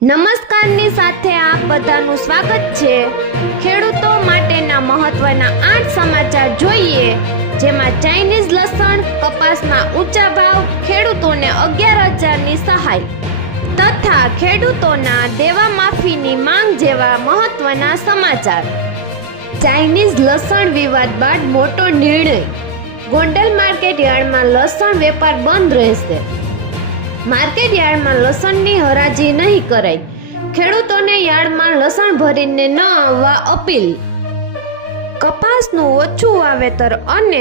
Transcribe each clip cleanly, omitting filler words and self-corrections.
નમસ્કારની સાથે આપ બધાનું સ્વાગત છે। ખેડૂતો માટેના મહત્વના 8 સમાચાર જોઈએ, જેમાં ચાઇનીઝ લસણ, કપાસના ઊંચા ભાવ, ખેડૂતોને 11,000ની સહાય તથા ખેડૂતોના દેવા માફીની માંગ જેવા મહત્વના સમાચાર। ચાઇનીઝ લસણ વિવાદ બાદ મોટો નિર્ણય, ગોંડલ માર્કેટ યાર્ડમાં લસણ વેપાર બંધ રહેશે। માર્કેટ યાર્ડમાં લસણની હરાજી નહીં કરાય, ખેડૂતોને યાર્ડમાં લસણ ભરીને ન આવવા અપીલ। કપાસનું ઓછું વાવેતર અને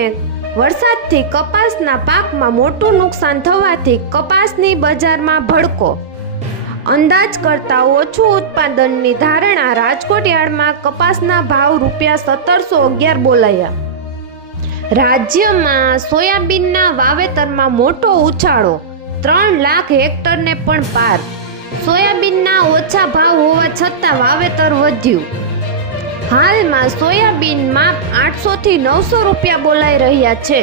વરસાદથી કપાસના પાકમાં મોટું નુકસાન થવાથી કપાસની બજારમાં ભડકો, અંદાજ કરતાં ઓછું ઉત્પાદનની ધારણા, રાજકોટ યાર્ડમાં કપાસના ભાવ ₹1711 બોલાયા। રાજ્યમાં સોયાબીનના વાવેતરમાં મોટો ઉછાળો, 3 લાખ હેક્ટરને પણ પાર। સોયાબીનના ઓછા ભાવ હોવા છતાં વાવેતર વધ્યું। હાલમાં સોયાબીનમાં 800 થી 900 રૂપિયા બોલાઈ રહ્યા છે।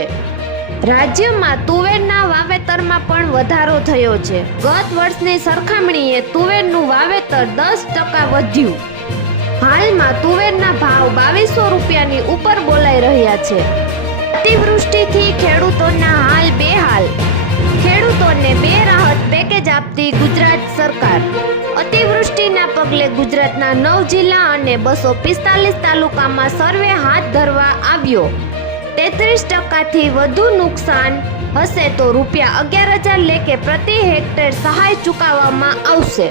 રાજ્યમાં તુવેરના વાવેતરમાં પણ વધારો થયો છે। ગત વર્ષની સરખામણીએ તુવેરનું વાવેતર 10% વધ્યું। હાલમાં તુવેરના ભાવ 2200 રૂપિયાની ઉપર બોલાઈ રહ્યા છે। અતિવૃષ્ટિથી ખેડૂતોના હાલ બેહાલ, ખેડૂતોને 2 રાહત પેકેજ આપતી ગુજરાત સરકાર। અતિવૃષ્ટિના પગલે ગુજરાતના 9 જિલ્લા અને 245 તાલુકામાં સર્વે હાથ ધરવા આવ્યો। 33%થી વધુ નુકસાન હશે તો ₹11,000 લેખે પ્રતિ હેક્ટર સહાય ચૂકવવામાં આવશે।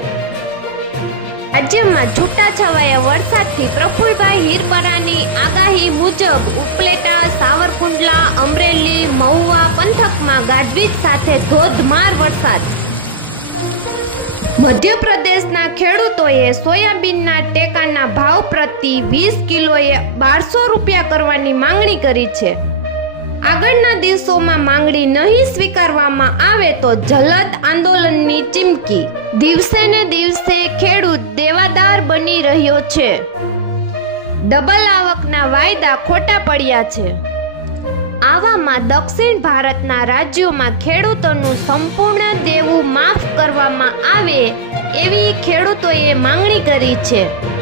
રાજ્યમાં છૂટાછવાયા વરસાદથી પ્રફુલભાઈ હિરપરાની આગાહી મુજબ ઉપલેટા, સાવરકુંડલા, અમરેલી, મહુવા પંથકમાં ગાજવીજ સાથે ધોધમાર વરસાદ। મધ્યપ્રદેશના ખેડૂતોએ સોયાબીનના ટેકાના ભાવ પ્રતિ 20 કિલોએ 1200 રૂપિયા કરવાની માંગણી કરી છે। આગળના દિવસોમાં માંગણી નહીં સ્વીકારવામાં આવે તો જલદ આંદોલનની ચીમકી। દિવસે ને દિવસે ખેડૂત દેવાદાર બની રહ્યો છે। ડબલ આવકના વાયદા ખોટા પડ્યા છે। આવામાં દક્ષિણ ભારતના રાજ્યોમાં ખેડૂતોનું સંપૂર્ણ દેવું માફ કરવામાં આવે એવી ખેડૂતોએ માંગણી કરી છે।